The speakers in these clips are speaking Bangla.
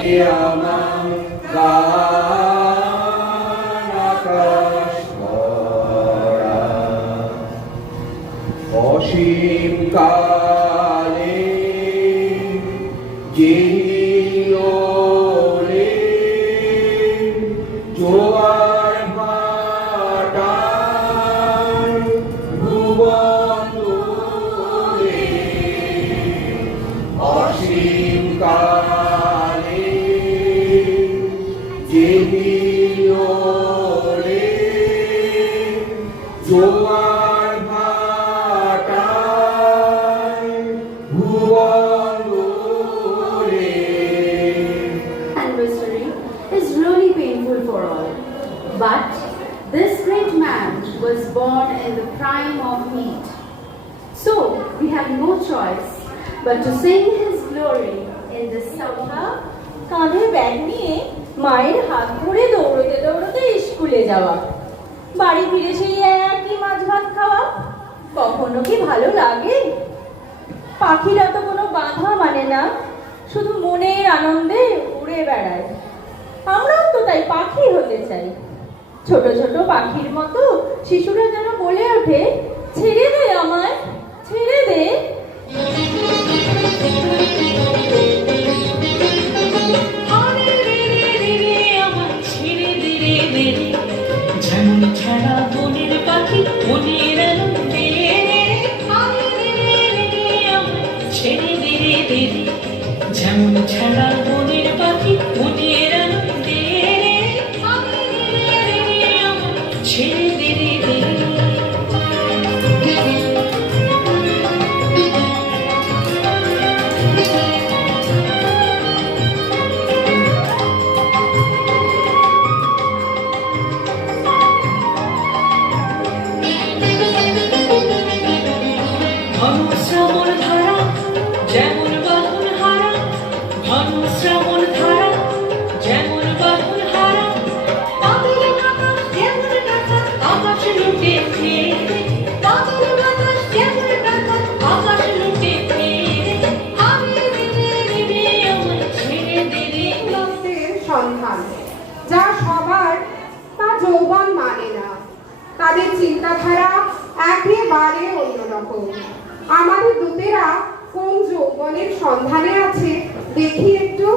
আমার গান আকাশ ভরা অসীম কালে যে ওরে জোয়ার ভাটার ভুবন দূরে অসীম কালে যে ওরে জোয়ার ভাটার ভুবন দূরে। Anniversary is really painful for all, but this great man was born in the prime of heat, so we have no choice but to sing his glory in this sabha. কাঁধে ব্যাগ নিয়ে মায়ের হাত ধরে দৌড়তে দৌড়তে স্কুলে যাওয়া, বাড়ি ফিরে সেই একই মাছ ভাত খাওয়া। কখনো কি ভালো লাগে? পাখিরা তো কোনো বাধা মানে না, শুধু মনের আনন্দে উড়ে বেড়ায়। আমরাও তো তাই পাখি হতে চাই। ছোট ছোট পাখির মতো শিশুরা যেন বলে ওঠে, ছেড়ে দে আমায়, ছেড়ে দে। যেমন ছাড়া বনের পাখি মনের আনন্দে ছেড়ে দে রে, যেমন ছাড়া বনের পাখি মনের আনন্দে ছেড়ে দে রে। শ্রাবণ ধারা যেমন বাঁধন হারা, ঘন শ্রাবণ ধারা যেমন বাঁধন হারা, তাদের বাতাস যেমন ডাকা আকাশ লুটে ফেরে, তাদের বাতাস যেমন ডাকা আকাশ লুটে ফেরে। আমি রে আমার ছেড়ে দে রে। লক্ষ্যের সন্ধান যা সবার তা যৌবন মানে না, তাদের চিন্তাধারা একেবারে অন্যরকম। আমাদের দূতেরা কোন যৌবনের সন্ধানে আছে দেখি একটু।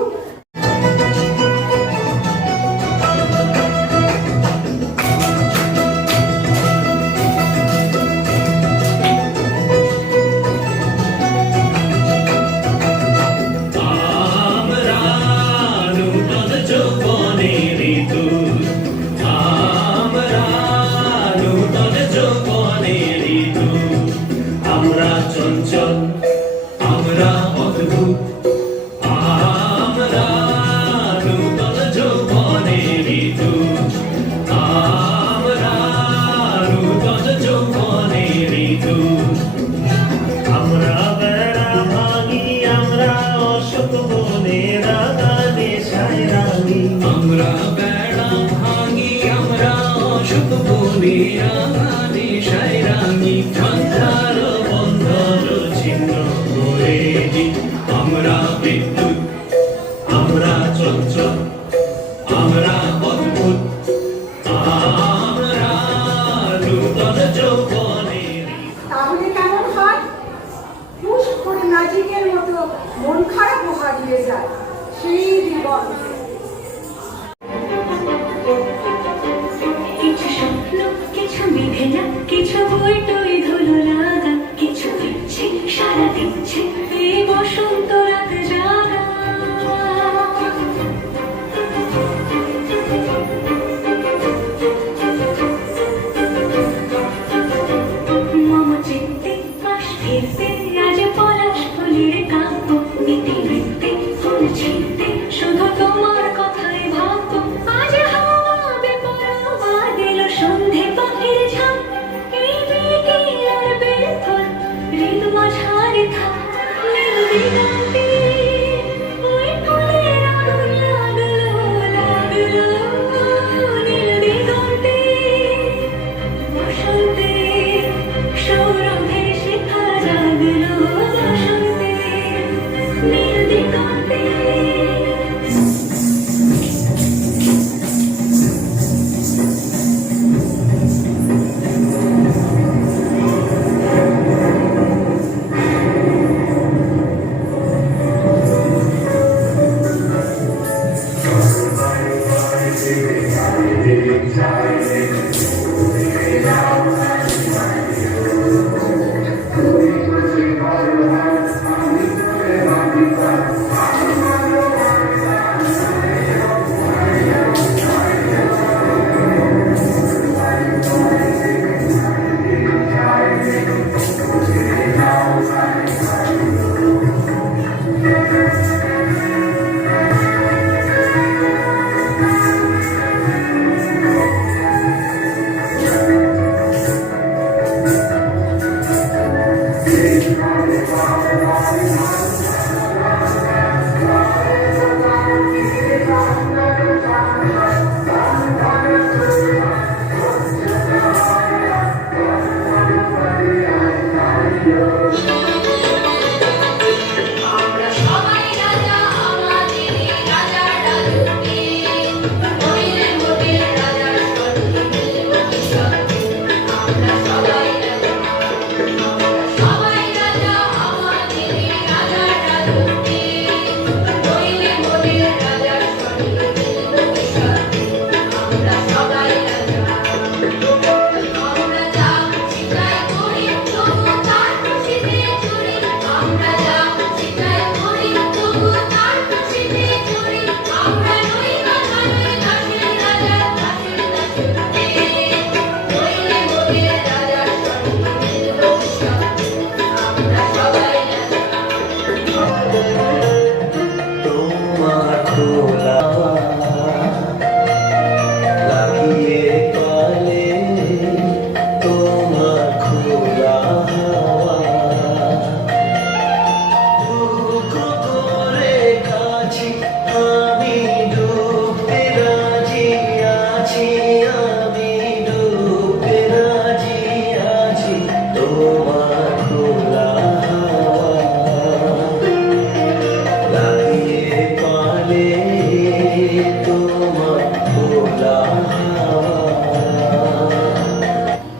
চঞ্চল আমরা অদ্ভুত, আমরা নূতন যৌবনের ঋতু, আমরা নূতন যৌবনের ঋতু। আমরা বেড়া ভাঙি, আমরা অশোক বনের আগানে সায়রানি, আমরা বেড়া ভাঙি, আমরা অশোক বনের আগানে সায়রানি। আমরা বিদ্যুৎ, আমরা চঞ্চল, আমরা অদ্ভুত, আমরা নূতন যৌবনের। তাহলে কেমন হয়? হুশ করে ম্যাজিকের মতো মন খারাপ হারিয়ে যায় সেই দিগন্তে। কিছু স্বপ্ন, কিছু মেঘে না, কিছু বই টই ধুলো লাগা, কিছু দিচ্ছে সারা দিচ্ছে এই বসন্ত রাত জাগা। মম চিত্তে পাশ ফিরতে আজ পলাশ ফুলের কাব্য, নীতি বৃত্তে ফুল ছিঁড়তে শুধু তোমার কথাই ভাববো। আজ হাওয়া বেপরোয়া দিল সন্ধে পাখির ঝাঁক, এই বিকেল আর বের ফুল ঋতু মাঝারে থাক।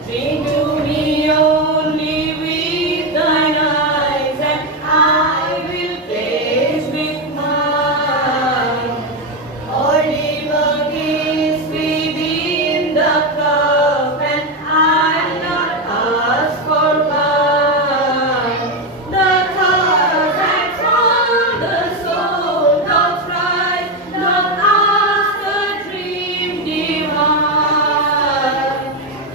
Sing to me only with thine eyes, and I will gaze with mine. Or liver is within the cup, and I'll not ask for wine. The thirst that from the soul doth rise, doth ask a dream divine.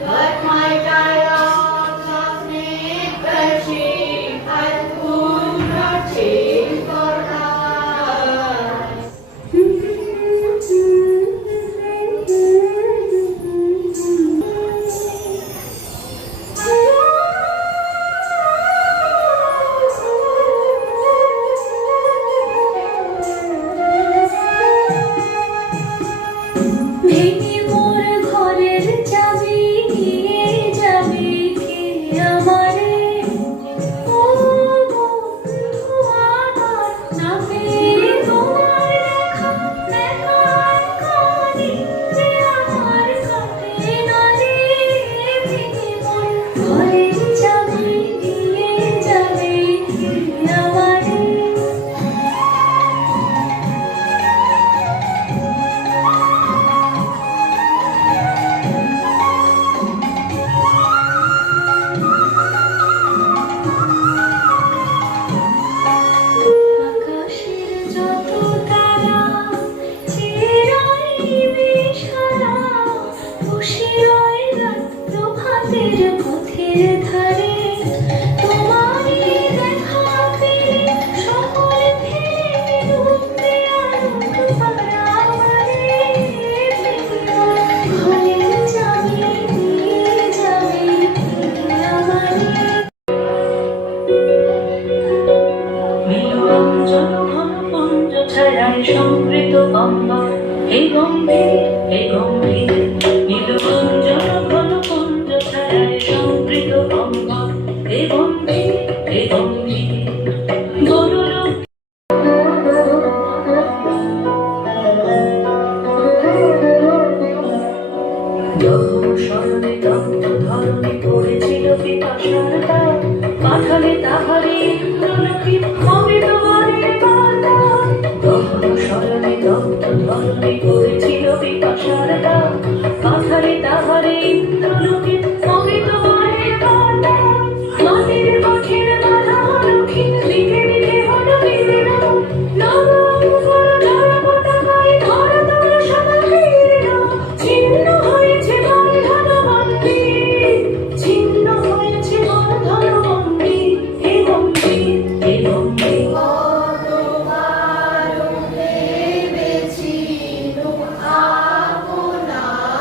But my child must make the shape I could not change for eyes. ভেঙে মোর ঘরের চাবি নিয়ে যাবে কে আমারে? ও বন্ধু আমার, না পেয়ে তোমার দেখা, একার কানে যে আমার কাটে না রে। ভেঙে মোর ঘরের চাবি নিয়ে যাবে কে আমারে? আকাশের যত তারা চিরাই বেশারা, বসে রয় রাত প্রভাতের পথের ধারে। তোমারই দেখা পেয়ে সকল ফেলে ডুবতে আলোক পারাবারে। ঘরের চাবি নিয়ে যাবে কে আমারে? নীলরঞ্জন ঘন পুঞ্জ ছায়ায় সংবৃত অম্বর, হে গম্ভীর হে গম্ভীর। নীলরঞ্জন ঘন পুঞ্জ ছায়ায় সংবৃত অম্বর, হে গম্ভীর হে গম্ভীর। গরুলোক যখন স্মরণে দগ্ধ ধরণী পড়েছিল পিপাসার দাও, পাঠালে তাহারে ইন্দ্রলোকে অমৃতবাণীর বার্তা। তখন স্মরণে দগ্ধ ধরণী পড়েছিল পিপাসার দাও, পাঠালে তাহারে ইন্দ্রলোকে অমৃতবাণীর বার্তা। মাটির কঠিন বাধা দক্ষিণ দিকে দিকে হল বিলীন, নবঙ্গর ধরা পতাকায় ধরাতল সমাধীর্ণ। ছিন্ন হয়েছে বন্ধন বন্দী, ছিন্ন হয়েছে বন্ধন বন্দী। হে গম্ভীর হে গম্ভীর। কতবার ভেবেছিলুম আপনার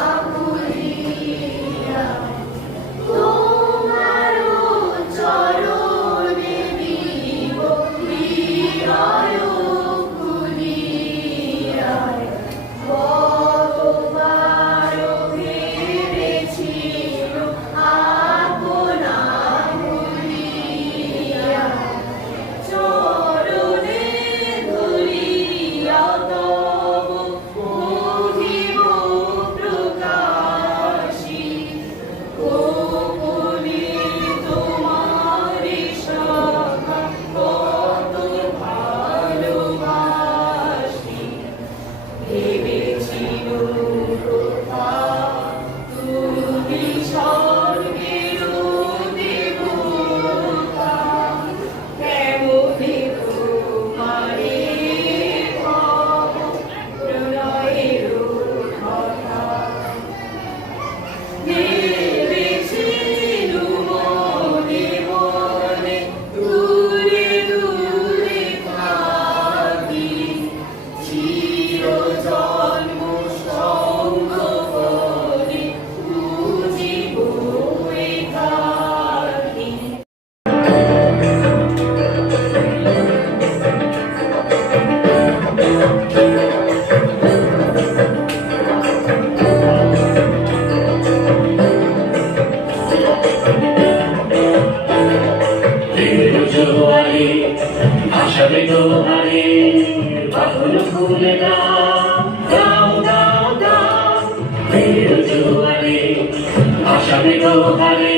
যাবে দোহারে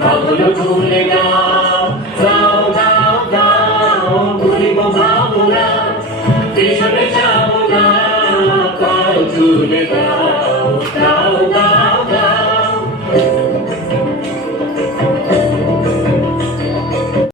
বাদল খুলে গাও গাও গাও গাও ঘুরিব ভাবনা পিছনে যাবো না পাল তুলে দাও